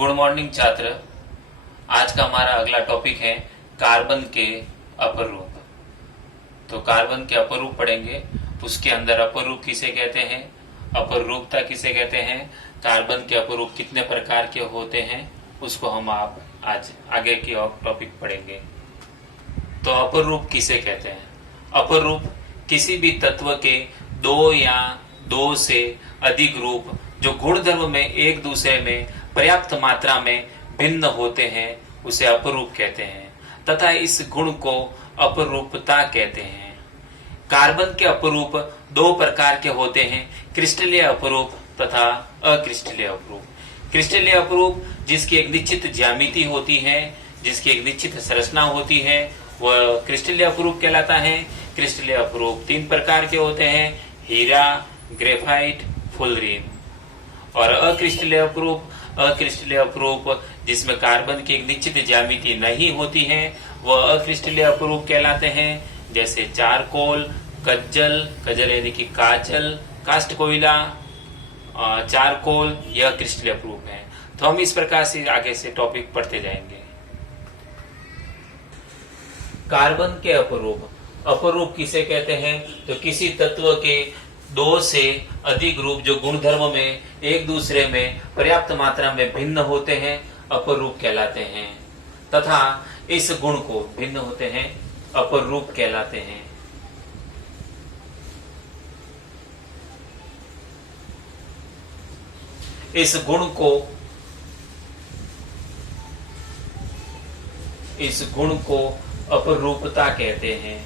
Good morning छात्र। आज का हमारा अगला टॉपिक है कार्बन के अपर रूप। तो कार्बन के अपर रूप पढ़ेंगे। उसके अंदर अपर रूप किसे कहते हैं, अपर रूपता किसे कहते हैं, कार्बन के अपर रूप कितने प्रकार के होते हैं, उसको हम आप आज आगे की टॉपिक पढ़ेंगे। तो अपर रूप किसे कहते हैं? अपर रूप किसी भी तत्व के दो या दो से अधिक रूप जो गुणधर्म में एक दूसरे में पर्याप्त मात्रा में भिन्न होते हैं उसे अपरूप कहते हैं तथा इस गुण को अपरूपता कहते हैं। कार्बन के अपरूप दो प्रकार के होते हैं, क्रिस्टलीय अपरूप तथा अक्रिस्टलीय अपरूप। क्रिस्टलीय अपरूप जिसकी एक निश्चित ज्यामिति होती है, जिसकी एक निश्चित संरचना होती है, वह क्रिस्टलीय अपरूप कहलाता है। क्रिस्टलीय अपरूप तीन प्रकार के होते हैं, हीरा, ग्रेफाइट, फुलरीन। और अक्रिस्टलीय अपरूप जिसमें कार्बन की एक निश्चित ज्यामिति नहीं होती है वह अक्रिस्टलीय अपरूप कहलाते हैं, जैसे चारकोल, कज्जल यानी कि काजल, कास्ट कोयला, चारकोल, यह क्रिस्टलीय अपरूप है। तो हम इस प्रकार से आगे से टॉपिक पढ़ते जाएंगे। कार्बन के अपरूप किसे कहते हैं? तो किसी तत्व के दो से अधिक रूप जो गुणधर्म में एक दूसरे में पर्याप्त मात्रा में भिन्न होते हैं अपर रूप कहलाते हैं तथा इस गुण को भिन्न होते हैं अपर रूप कहलाते हैं। इस गुण को अपरूपता कहते हैं।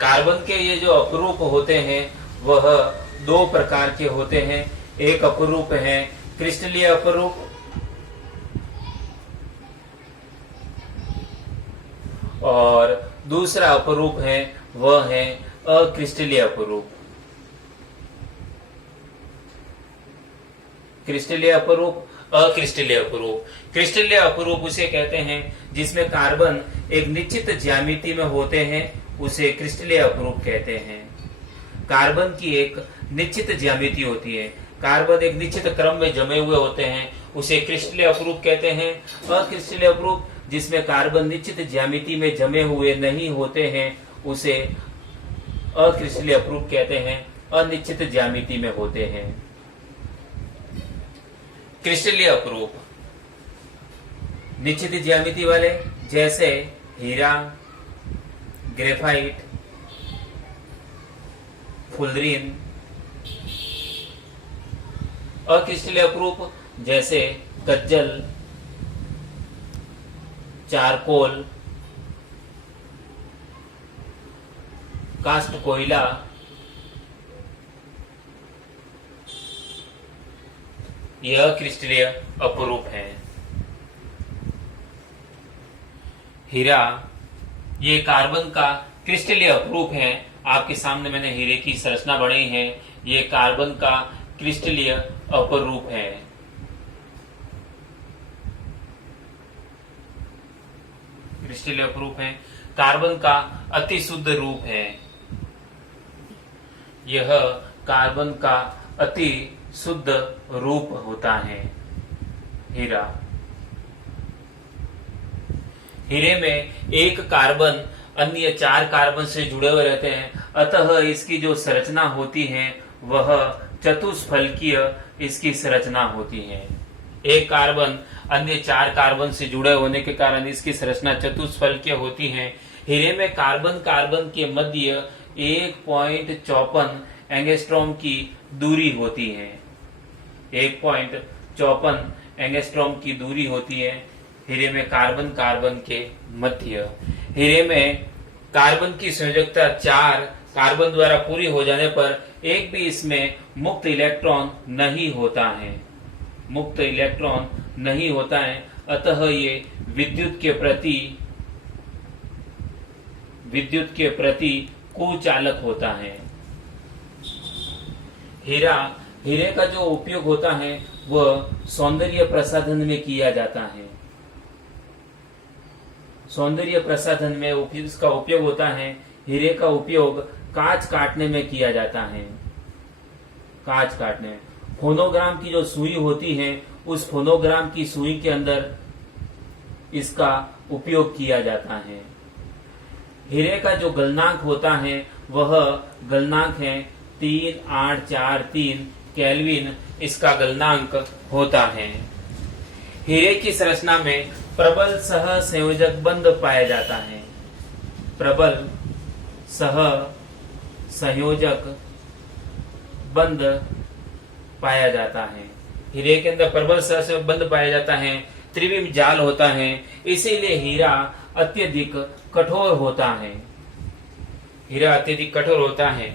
कार्बन के ये जो अपरूप होते हैं वह दो प्रकार के होते हैं। एक अपरूप है क्रिस्टलीय अपरूप और दूसरा अपरूप है वह है अक्रिस्टलीय अपरूप। क्रिस्टलीय अपरूप, अक्रिस्टलीय अपरूप। क्रिस्टलीय अपरूप उसे कहते हैं जिसमें कार्बन एक निश्चित ज्यामिति में होते हैं, उसे क्रिस्टलीय अपरूप कहते हैं। कार्बन की एक निश्चित ज्यामिति होती है, कार्बन एक निश्चित क्रम में जमे हुए होते हैं, उसे क्रिस्टलीय अपरूप कहते हैं। अक्रिस्टलीय अपरूप जिसमें कार्बन निश्चित ज्यामिति में जमे हुए नहीं होते हैं उसे अक्रिस्टलीय अपरूप कहते हैं, अनिश्चित ज्यामिति में होते हैं। क्रिस्टलीय अपरूप निश्चित ज्यामिति वाले जैसे हीरा, ग्रेफाइट, फुलरीन। अक्रिस्टलीय अपरूप जैसे कज्जल, चारकोल, कास्ट कोयला, यह क्रिस्टलीय अपरूप है। हीरा ये कार्बन का क्रिस्टलीय अपरूप है। आपके सामने मैंने हीरे की संरचना बनाई है, ये कार्बन का क्रिस्टलीय अपरूप है। क्रिस्टलीय अपरूप है। कार्बन का अति शुद्ध रूप है, यह कार्बन का अति शुद्ध रूप होता है हीरा। हीरे में एक कार्बन अन्य चार कार्बन से जुड़े हुए रहते हैं, अतः इसकी जो संरचना होती है वह चतुष्फलकीय इसकी संरचना होती है। एक कार्बन अन्य चार कार्बन से जुड़े होने के कारण इसकी संरचना चतुष्फलकीय होती है। हीरे में कार्बन के मध्य 1.54 एंगस्ट्रॉम की दूरी होती है। 1.54 एंगस्ट्रॉम की दूरी होती है हीरे में कार्बन के मध्य। हीरे में कार्बन की संयोजकता 4 कार्बन द्वारा पूरी हो जाने पर एक भी इसमें मुक्त इलेक्ट्रॉन नहीं होता है, अतः ये विद्युत के प्रति कुचालक होता है। हीरे का जो उपयोग होता है वह सौंदर्य प्रसाधन में किया जाता है। सौंदर्य प्रसाधन में इसका उपयोग होता है। हीरे का उपयोग कांच काटने में किया जाता है। कांच काटने में। फोनोग्राम की जो सुई होती है, उस फोनोग्राम की सुई के अंदर इसका उपयोग किया जाता है। हीरे का जो गलनांक होता है वह गलनांक है 3843 केल्विन इसका गलनांक होता है। हीरे की संरचना में प्रबल सह संयोजक बंध पाया जाता है। प्रबल सह संयोजक बंध पाया जाता है। हीरे के अंदर प्रबल सह संयोजक बंध पाया जाता है। त्रिविम जाल होता है, इसीलिए हीरा अत्यधिक कठोर होता है। हीरा अत्यधिक कठोर होता है।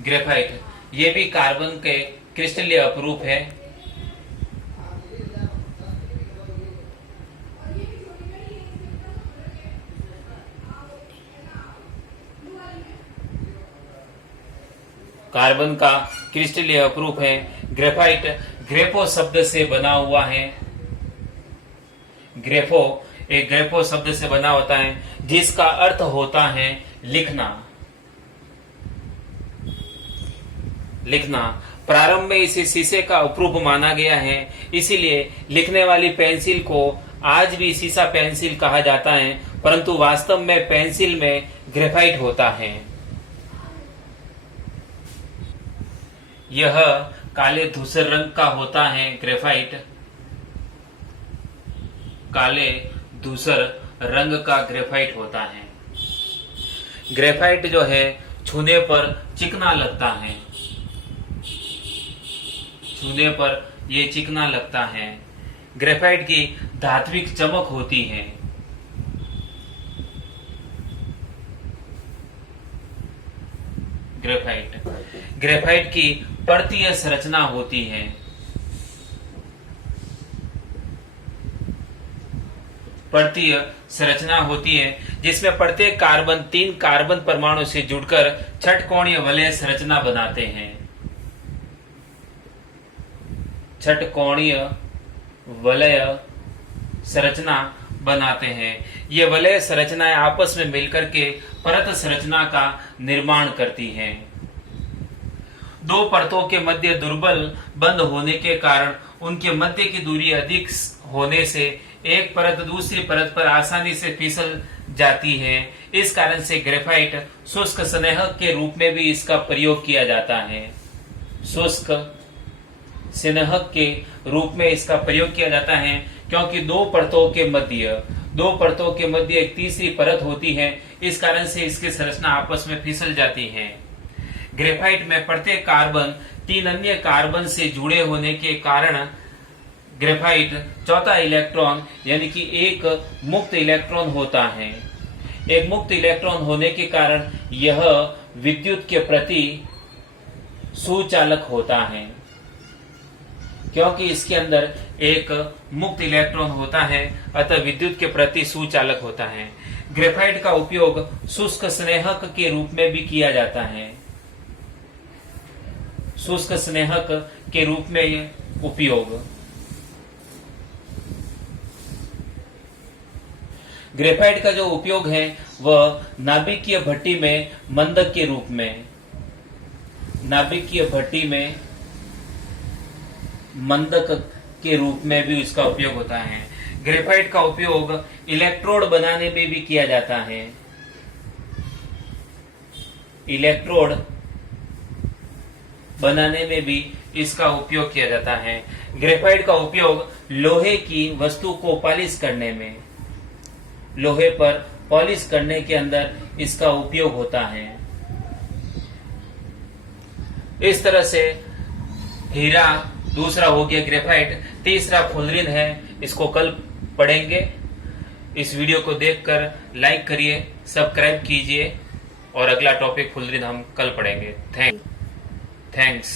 ग्रेफाइट, ये भी कार्बन के क्रिस्टलीय अपरूप है। कार्बन का क्रिस्टलीय अपरूप है। ग्रेफाइट ग्रेफो शब्द से बना हुआ है। ग्रेफो एक ग्रेफो शब्द से बना होता है, जिसका अर्थ होता है लिखना। लिखना प्रारंभ में इसे शीशे का अपरूप माना गया है, इसीलिए लिखने वाली पेंसिल को आज भी सीसा पेंसिल कहा जाता है, परंतु वास्तव में पेंसिल में ग्रेफाइट होता है। यह काले धूसर रंग का होता है। ग्रेफाइट काले धूसर रंग का ग्रेफाइट होता है। ग्रेफाइट जो है छूने पर चिकना लगता है। छूने पर ये चिकना लगता है। ग्रेफाइट की धात्विक चमक होती है। ग्रेफाइट की पर्तीय संरचना होती है। पर्तीय संरचना होती है, जिसमें प्रत्येक कार्बन 3 कार्बन परमाणु से जुड़कर छठकोणीय वलय संरचना बनाते हैं। छठकोणीय वलय संरचना बनाते हैं। ये वलय संरचनाएं आपस में मिलकर के परत संरचना का निर्माण करती हैं। 2 परतों के मध्य दुर्बल बंध होने के कारण उनके मध्य की दूरी अधिक होने से एक परत दूसरी परत पर आसानी से फिसल जाती है। इस कारण से ग्रेफाइट शुष्क स्नेहक के रूप में भी इसका प्रयोग किया जाता है। शुष्क स्नेहक के रूप में इसका प्रयोग किया जाता है, क्योंकि 2 परतों के मध्य एक तीसरी परत होती है। इस कारण से इसकी संरचना आपस में फिसल जाती है। ग्रेफाइट में प्रत्येक कार्बन 3 अन्य कार्बन से जुड़े होने के कारण ग्रेफाइट चौथा इलेक्ट्रॉन यानी कि एक मुक्त इलेक्ट्रॉन होता है। एक मुक्त इलेक्ट्रॉन होने के कारण यह विद्युत के प्रति सुचालक होता है, क्योंकि इसके अंदर एक मुक्त इलेक्ट्रॉन होता है, अतः विद्युत के प्रति सुचालक होता है। ग्रेफाइट का उपयोग शुष्क स्नेहक के रूप में भी किया जाता है। शुष्क स्नेहक के रूप में उपयोग। ग्रेफाइट का जो उपयोग है वह नाभिकीय भट्टी में मंदक के रूप में, नाभिकीय भट्टी में मंदक के रूप में भी इसका उपयोग होता है। ग्रेफाइट का उपयोग इलेक्ट्रोड बनाने में भी किया जाता है। इलेक्ट्रोड बनाने में भी इसका उपयोग किया जाता है। ग्रेफाइट का उपयोग लोहे की वस्तु को पॉलिश करने में, लोहे पर पॉलिश करने के अंदर इसका उपयोग होता है। इस तरह से हीरा दूसरा हो गया ग्रेफाइट, तीसरा फुलरिन है। इसको कल पढ़ेंगे। इस वीडियो को देखकर लाइक करिए, सब्सक्राइब कीजिए और अगला टॉपिक फुलरिन हम कल पढ़ेंगे। थैंक्स।